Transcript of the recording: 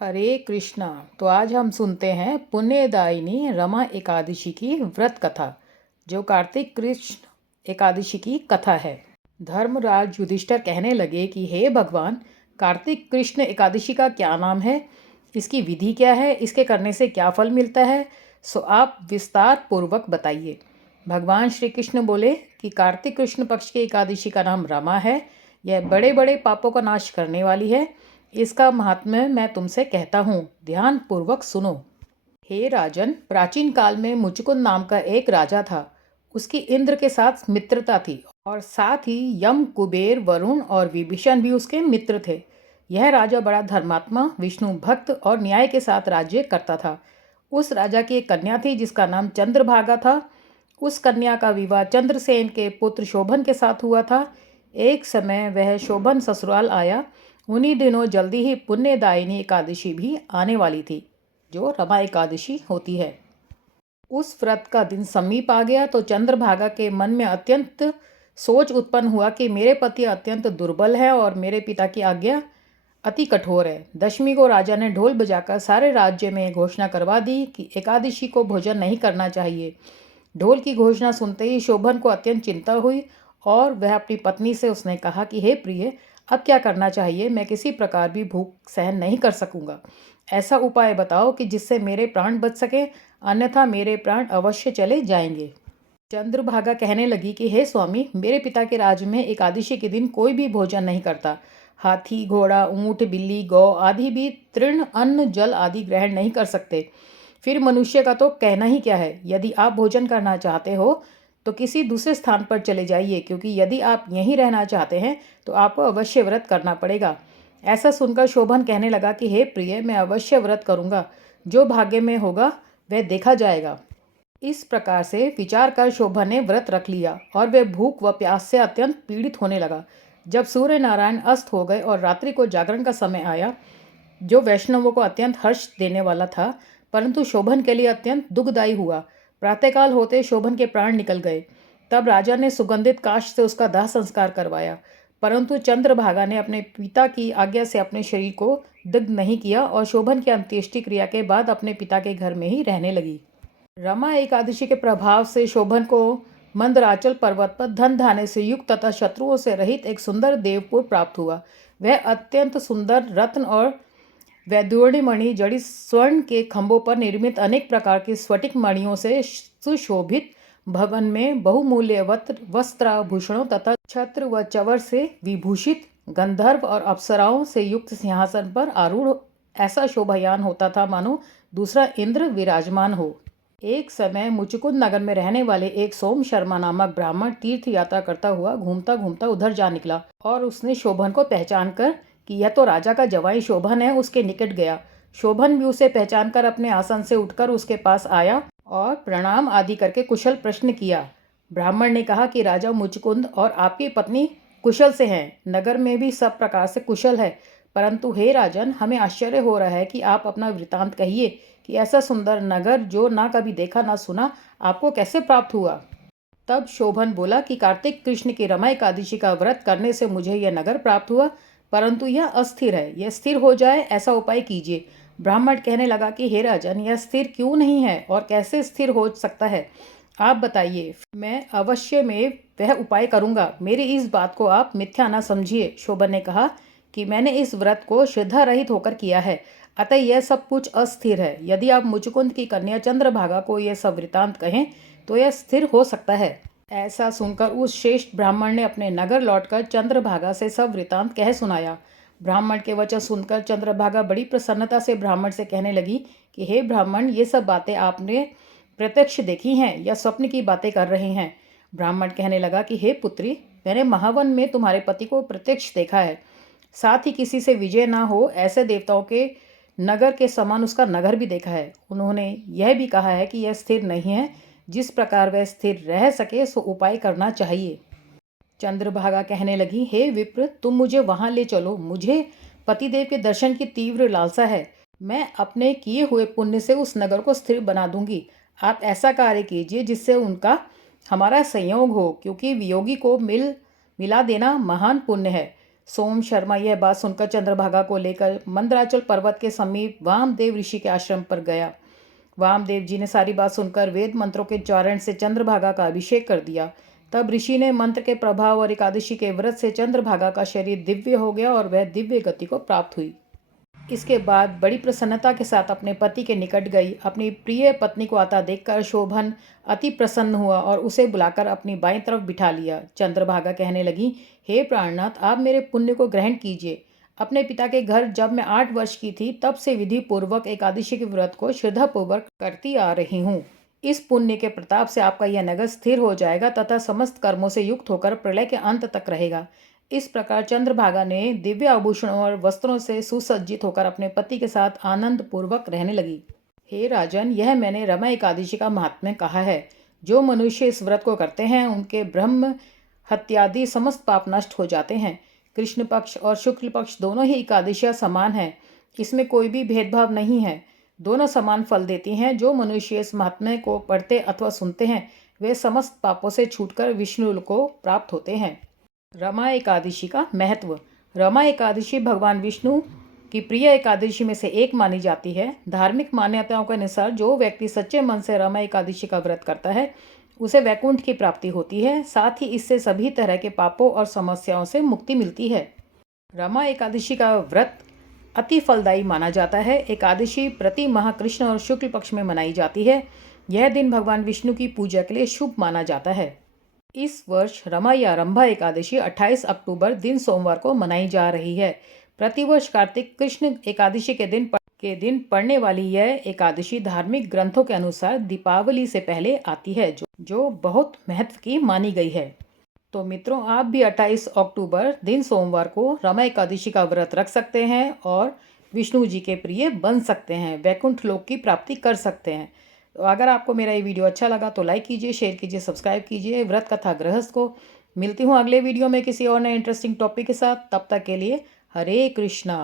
हरे कृष्णा। तो आज हम सुनते हैं पुण्यदायिनी रमा एकादशी की व्रत कथा, जो कार्तिक कृष्ण एकादशी की कथा है। धर्मराज युधिष्ठिर कहने लगे कि हे भगवान, कार्तिक कृष्ण एकादशी का क्या नाम है, इसकी विधि क्या है, इसके करने से क्या फल मिलता है, सो आप विस्तार पूर्वक बताइए। भगवान श्री कृष्ण बोले कि कार्तिक कृष्ण पक्ष की एकादशी का नाम रमा है। यह बड़े बड़े पापों का नाश करने वाली है। इसका महात्म्य मैं तुमसे कहता हूँ, ध्यान पूर्वक सुनो। हे राजन, प्राचीन काल में मुचकुंद नाम का एक राजा था। उसकी इंद्र के साथ मित्रता थी और साथ ही यम, कुबेर, वरुण और विभीषण भी उसके मित्र थे। यह राजा बड़ा धर्मात्मा, विष्णु भक्त और न्याय के साथ राज्य करता था। उस राजा की एक कन्या थी जिसका नाम चंद्रभागा था। उस कन्या का विवाह चंद्रसेन के पुत्र शोभन के साथ हुआ था। एक समय वह शोभन ससुराल आया। उन्हीं दिनों जल्दी ही पुण्यदायिनी एकादशी भी आने वाली थी, जो रमा एकादशी होती है। उस व्रत का दिन समीप आ गया तो चंद्रभागा के मन में अत्यंत सोच उत्पन्न हुआ कि मेरे पति अत्यंत दुर्बल है और मेरे पिता की आज्ञा अति कठोर है। दशमी को राजा ने ढोल बजाकर सारे राज्य में घोषणा करवा दी कि एकादशी को भोजन नहीं करना चाहिए। ढोल की घोषणा सुनते ही शोभन को अत्यंत चिंता हुई और वह अपनी पत्नी से उसने कहा कि हे प्रिय, अब क्या करना चाहिए? मैं किसी प्रकार भी भूख सहन नहीं कर सकूंगा। ऐसा उपाय बताओ कि जिससे मेरे प्राण बच सके, अन्यथा मेरे प्राण अवश्य चले जाएंगे। चंद्रभागा कहने लगी कि हे स्वामी, मेरे पिता के राज्य में एकादशी के दिन कोई भी भोजन नहीं करता। हाथी, घोड़ा, ऊंट, बिल्ली, गौ आदि भी तृण, अन्न, जल आदि ग्रहण नहीं कर सकते। फिर मनुष्य का तो कहना ही क्या है। यदि आप भोजन करना चाहते हो तो किसी दूसरे स्थान पर चले जाइए, क्योंकि यदि आप यहीं रहना चाहते हैं तो आपको अवश्य व्रत करना पड़ेगा। ऐसा सुनकर शोभन कहने लगा कि हे प्रिय, मैं अवश्य व्रत करूंगा। जो भाग्य में होगा वह देखा जाएगा। इस प्रकार से विचार कर शोभन ने व्रत रख लिया और वह भूख व प्यास से अत्यंत पीड़ित होने लगा। जब सूर्य नारायण अस्त हो गए और रात्रि को जागरण का समय आया, जो वैष्णवों को अत्यंत हर्ष देने वाला था, परंतु शोभन के लिए अत्यंत दुखदायी हुआ। प्रातःकाल होते शोभन के प्राण निकल गए। तब राजा ने सुगंधित काष्ठ से उसका दाह संस्कार करवाया, परंतु चंद्रभागा ने अपने पिता की आज्ञा से अपने शरीर को दग्ध नहीं किया और शोभन की अंत्येष्टि क्रिया के बाद अपने पिता के घर में ही रहने लगी। रमा एकादशी के प्रभाव से शोभन को मंदराचल पर्वत पर धन धान्य से युक्त तथा शत्रुओं से रहित एक सुंदर देवपुर प्राप्त हुआ। वह अत्यंत सुंदर रत्न और वैदूर्णी मणि जड़ित स्वर्ण के खंभों पर निर्मित अनेक प्रकार की स्फटिक मणियों से सुशोभित भवन में बहुमूल्य वस्त्राभूषणों तथा छत्र व चवर से विभूषित गंधर्व और अप्सराओं से युक्त सिंहासन पर आरूढ़ ऐसा शोभायान होता था मानो दूसरा इंद्र विराजमान हो। एक समय मुचुकुंद नगर में रहने वाले एक सोम शर्मा नामक ब्राह्मण तीर्थ यात्रा करता हुआ घूमता घूमता उधर जा निकला और उसने शोभन को पहचान कर कि यह तो राजा का जवाई शोभन है, उसके निकट गया। शोभन भी उसे पहचान कर अपने आसन से उठकर उसके पास आया और प्रणाम आदि करके कुशल प्रश्न किया। ब्राह्मण ने कहा कि राजा मुचकुंद और आपकी पत्नी कुशल से हैं। नगर में भी सब प्रकार से कुशल है, परंतु हे राजन, हमें आश्चर्य हो रहा है कि आप अपना वृतांत कहिए कि ऐसा सुंदर नगर जो ना कभी देखा ना सुना, आपको कैसे प्राप्त हुआ। तब शोभन बोला कि कार्तिक कृष्ण की रमा एकादशी का व्रत करने से मुझे यह नगर प्राप्त हुआ, परंतु यह अस्थिर है। यह स्थिर हो जाए ऐसा उपाय कीजिए। ब्राह्मण कहने लगा कि हे राजन, यह स्थिर क्यों नहीं है और कैसे स्थिर हो सकता है, आप बताइए। मैं अवश्य में वह उपाय करूंगा। मेरी इस बात को आप मिथ्या न समझिए। शोभन ने कहा कि मैंने इस व्रत को श्रद्धा रहित होकर किया है, अतः यह सब कुछ अस्थिर है। यदि आप मुचुकुंद की कन्या चंद्रभागा को यह सब वृतांत कहें तो यह स्थिर हो सकता है। ऐसा सुनकर उस श्रेष्ठ ब्राह्मण ने अपने नगर लौटकर चंद्रभागा से सब वृतांत कह सुनाया। ब्राह्मण के वचन सुनकर चंद्रभागा बड़ी प्रसन्नता से ब्राह्मण से कहने लगी कि हे ब्राह्मण, ये सब बातें आपने प्रत्यक्ष देखी हैं या स्वप्न की बातें कर रहे हैं। ब्राह्मण कहने लगा कि हे पुत्री, मैंने महावन में तुम्हारे पति को प्रत्यक्ष देखा है। साथ ही किसी से विजय ना हो ऐसे देवताओं के नगर के समान उसका नगर भी देखा है। उन्होंने यह भी कहा है कि यह स्थिर नहीं है। जिस प्रकार वह स्थिर रह सके सो उपाय करना चाहिए। चंद्रभागा कहने लगी, हे विप्र, तुम मुझे वहां ले चलो। मुझे पतिदेव के दर्शन की तीव्र लालसा है। मैं अपने किए हुए पुण्य से उस नगर को स्थिर बना दूंगी। आप ऐसा कार्य कीजिए जिससे उनका हमारा संयोग हो, क्योंकि वियोगी को मिला देना महान पुण्य है। सोम शर्मा यह बात सुनकर चंद्रभागा को लेकर मंदराचल पर्वत के समीप वामदेव ऋषि के आश्रम पर गया। वामदेव जी ने सारी बात सुनकर वेद मंत्रों के उच्चारण से चंद्रभागा का अभिषेक कर दिया। तब ऋषि ने मंत्र के प्रभाव और एकादशी के व्रत से चंद्रभागा का शरीर दिव्य हो गया और वह दिव्य गति को प्राप्त हुई। इसके बाद बड़ी प्रसन्नता के साथ अपने पति के निकट गई। अपनी प्रिय पत्नी को आता देखकर शोभन अति प्रसन्न हुआ और उसे बुलाकर अपनी बाईं तरफ बिठा लिया। चंद्रभागा कहने लगी, हे प्राणनाथ, आप मेरे पुण्य को ग्रहण कीजिए। अपने पिता के घर जब मैं 8 वर्ष की थी तब से विधि पूर्वक एकादशी के व्रत को श्रद्धापूर्वक करती आ रही हूँ। इस पुण्य के प्रताप से आपका यह नगर स्थिर हो जाएगा तथा समस्त कर्मों से युक्त होकर प्रलय के अंत तक रहेगा। इस प्रकार चंद्रभागा ने दिव्य आभूषणों और वस्त्रों से सुसज्जित होकर अपने पति के साथ आनंद पूर्वक रहने लगी। हे राजन, यह मैंने रमा एकादशी का महात्म्य कहा है। जो मनुष्य इस व्रत को करते हैं उनके ब्रह्म हत्यादि समस्त पाप नष्ट हो जाते हैं। कृष्ण पक्ष और शुक्ल पक्ष दोनों ही एकादशियाँ समान हैं। इसमें कोई भी भेदभाव नहीं है। दोनों समान फल देती हैं। जो मनुष्य इस महात्म्य को पढ़ते अथवा सुनते हैं वे समस्त पापों से छूटकर विष्णु को प्राप्त होते हैं। रमा एकादशी का महत्व। रमा एकादशी भगवान विष्णु की प्रिय एकादशी में से एक मानी जाती है। धार्मिक मान्यताओं के अनुसार जो व्यक्ति सच्चे मन से रमा एकादशी का व्रत करता है उसे वैकुंठ की प्राप्ति होती है। साथ ही इससे सभी तरह के पापों और समस्याओं से मुक्ति मिलती है। रमा एकादशी का व्रत अति फलदायी माना जाता है। एकादशी प्रति माह कृष्ण और शुक्ल पक्ष में मनाई जाती है। यह दिन भगवान विष्णु की पूजा के लिए शुभ माना जाता है। इस वर्ष रमा या रंभा एकादशी 28 अक्टूबर दिन सोमवार को मनाई जा रही है। प्रतिवर्ष कार्तिक कृष्ण एकादशी के दिन पड़ने वाली यह एकादशी धार्मिक ग्रंथों के अनुसार दीपावली से पहले आती है, जो बहुत महत्व की मानी गई है। तो मित्रों, आप भी 28 अक्टूबर दिन सोमवार को रमा एकादशी का व्रत रख सकते हैं और विष्णु जी के प्रिय बन सकते हैं, वैकुंठ लोक की प्राप्ति कर सकते हैं। तो अगर आपको मेरा ये वीडियो अच्छा लगा तो लाइक कीजिए, शेयर कीजिए, सब्सक्राइब कीजिए। व्रत कथा गृहस्थ को मिलती हूँ अगले वीडियो में किसी और नए इंटरेस्टिंग टॉपिक के साथ। तब तक के लिए हरे कृष्णा।